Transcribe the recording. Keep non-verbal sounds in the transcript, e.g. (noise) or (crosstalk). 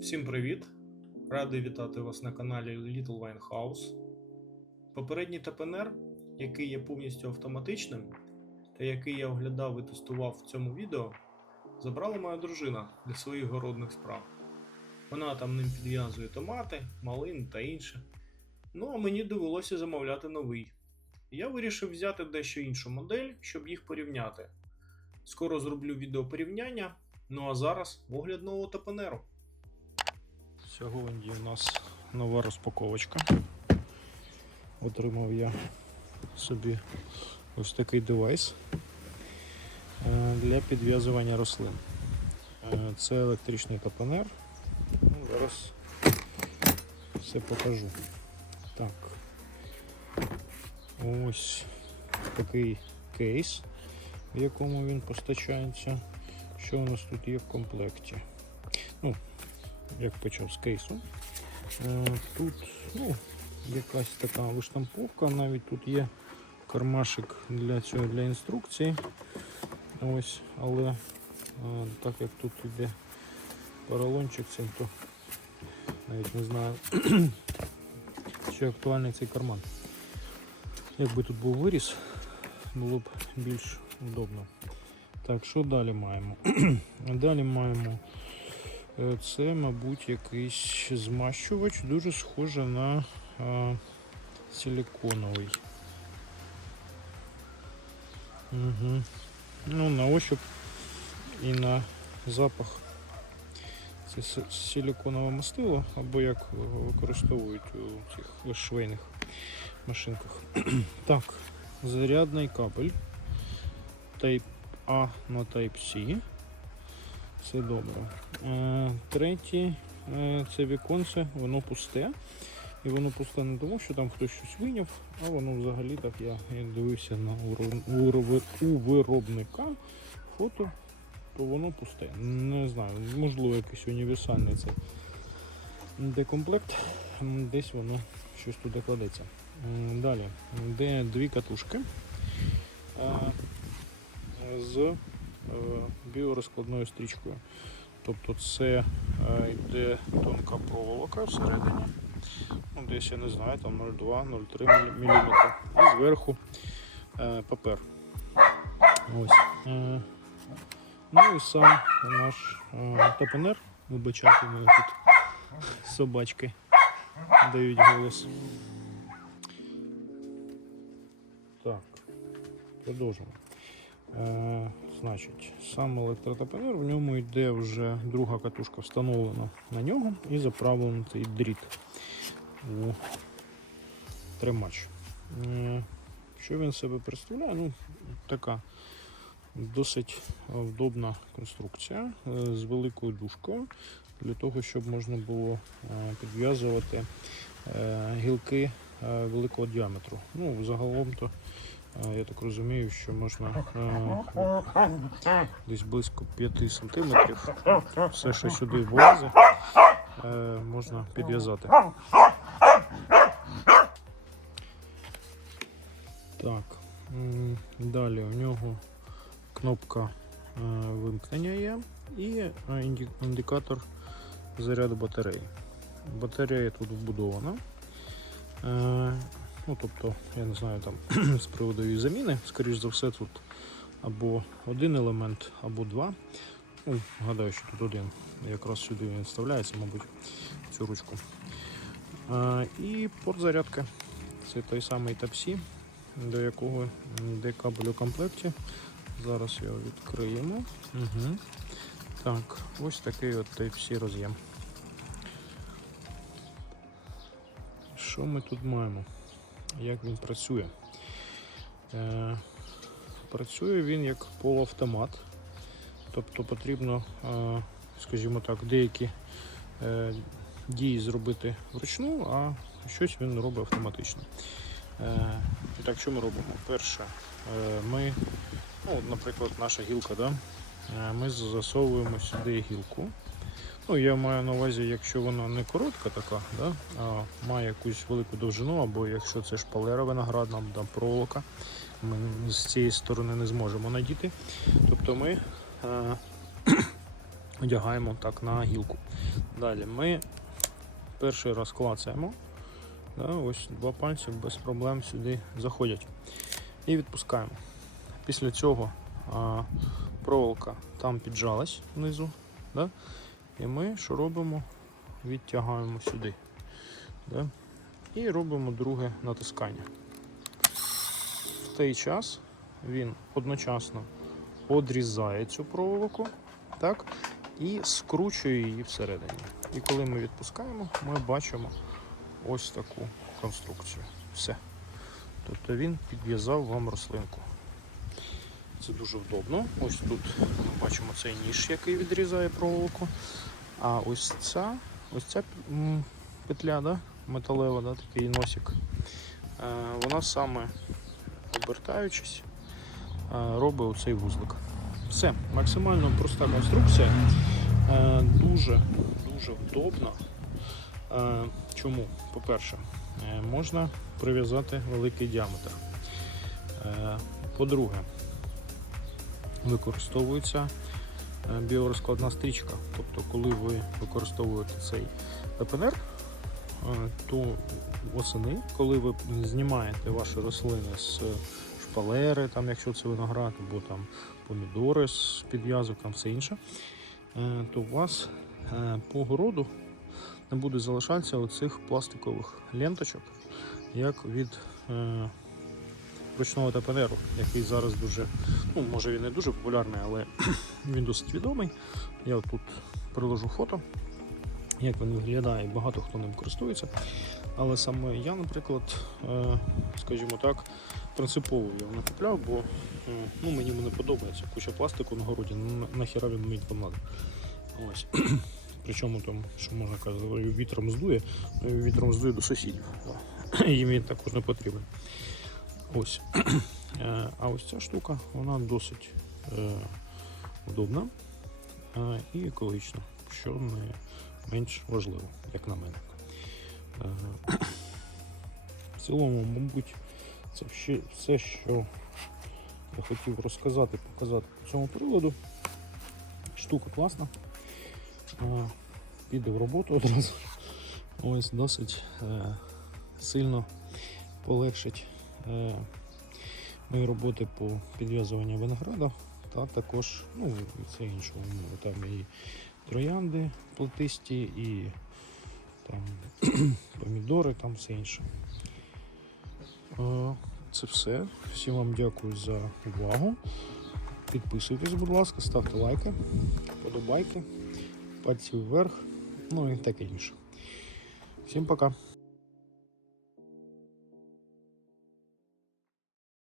Всім привіт! Радий вітати вас на каналі Little Wine House. Попередній ТПНР, який є повністю автоматичним, та який я оглядав і тестував в цьому відео, забрала моя дружина для своїх городних справ. Вона там ним підв'язує томати, малин та інше. Ну а мені довелося замовляти новий. Я вирішив взяти дещо іншу модель, щоб їх порівняти. Скоро зроблю відео порівняння, ну а зараз огляд нового ТПНРу. Сьогодні у нас нова розпаковочка. Отримав я собі ось такий девайс е, для підв'язування рослин. Е, Це електричний топонер. Ну, зараз все покажу. Так. Ось такий кейс, в якому він постачається. Що у нас тут є в комплекті? Ну, як почав з кейсу. Е, Тут ну, якась така виштамповка, навіть тут є кармашик для цього для інструкції. Ось, але е, так як тут йде поролончик цим, то навіть не знаю, (clears throat) чи актуальний цей карман. Якби тут був виріс, було б більш удобно. Так, що далі маємо? (clears throat) далі маємо Це, мабуть, якийсь змащувач, дуже схоже на а, силиконовий. Угу. Ну, на ощуп і на запах. Це с- силиконове мастило, або як використовують у цих швейних машинках. (clears throat) так, зарядний кабель. Type A на Type C. Все добре. Е, третє е, це віконце, воно пусте. І воно пусте не тому, що там хтось щось виняв, а воно взагалі так я, я дивився на у виробника фото, то воно пусте. Не знаю, можливо, якийсь універсальний це декомплект. Десь воно щось туди кладеться. Далі, де дві катушки е, з е, біорозкладною стрічкою. Тобто це е, йде тонка проволока всередині. Ну, десь я не знаю, там 0,2-0,3 мм. І зверху е, папер. Ось. Е, ну і сам наш е, топонер. Вибачайте, мене тут собачки дають голос. Так, продовжуємо. Значить, сам електротопонер, в ньому йде вже друга катушка встановлена на нього і заправлений цей дріт у тримач. Що він себе представляє? Ну, така досить вдобна конструкція е, з великою дужкою для того, щоб можна було е, підв'язувати е, гілки великого діаметру. Ну, загалом то Я так розумію, що можна е, десь близько 5 сантиметрів. Все, що сюди влазить, е, можна підв'язати. Так, далі у нього кнопка е, вимкнення є і індикатор заряду батареї. Батарея тут вбудована. Ну, тобто, я не знаю, там (clears throat) з приводу її заміни, скоріш за все, тут або один елемент, або два. Ну, гадаю, що тут один. Якраз сюди він вставляється, мабуть, цю ручку. А, і порт зарядки. Це той самий Type-C, до якого йде кабель у комплекті. Зараз його відкриємо. Угу. Так, ось такий от Type-C роз'єм. Що ми тут маємо? Як він працює. Е, працює він як полуавтомат, тобто потрібно, е, скажімо так, деякі е, дії зробити вручну, а щось він робить автоматично. Е, і так, що ми робимо? Перше, е, ми, ну, наприклад, наша гілка, да? Е, ми засовуємо сюди гілку. Ну, я маю на увазі, якщо вона не коротка така, да, а має якусь велику довжину, або якщо це шпалера виноградна, або проволока, ми з цієї сторони не зможемо надіти. Тобто ми е, (clears throat) одягаємо так на гілку. Далі ми перший раз клацаємо. Да, ось два пальці без проблем сюди заходять. І відпускаємо. Після цього а, проволока там піджалась внизу. Да? І ми що робимо? Відтягаємо сюди. Да? І робимо друге натискання. В той час він одночасно одрізає цю проволоку так, і скручує її всередині. І коли ми відпускаємо, ми бачимо ось таку конструкцію. Все. Тобто він підв'язав вам рослинку. Це дуже вдобно. Ось тут ми бачимо цей ніж, який відрізає проволоку. А ось ця, ось ця петля, да, металева, да, такий носик, е, вона саме обертаючись, е, робить оцей вузлик. Все, максимально проста конструкція. Е, Дуже, дуже вдобно. Е, Чому? По-перше, можна прив'язати великий діаметр. По-друге, використовується біорозкладна стрічка. Тобто, коли ви використовуєте цей ППНР, е, то восени, коли ви знімаєте ваші рослини з шпалери, там, якщо це виноград, або там помідори з підв'язок, там все інше, е, то у вас е, по городу не буде залишатися оцих пластикових ленточок, як від е, ручного ТПНРу, який зараз дуже, ну може він не дуже популярний, але (clears throat) він досить відомий. Я тут приложу фото, як він виглядає, багато хто ним користується. Але саме я, наприклад, е, скажімо так, принципово його не купляв, бо е, ну, мені не подобається. Куча пластику на городі, нахіра він мені там. Ось. (clears throat) Причому там, що можна казати, вітром здує, вітром здує до сусідів. (clears throat) Їм він також не потрібен. Ось. Е, А ось ця штука, вона досить е, удобна е, і екологічна, що не менш важливо, як на мене. В цілому, мабуть, це ще все, що я хотів розказати, показати по цьому приладу. Штука класна. Піде в роботу одразу. Ось досить сильно полегшить мої роботи по підв'язуванню винограда та також ну, і все інше. Ну, Там і троянди плетисті, і там (clears throat) помідори, там все інше. Е, Це все. Всім вам дякую за увагу. Підписуйтесь, будь ласка, ставте лайки, подобайки, пальці вверх, ну і таке інше. Всім пока.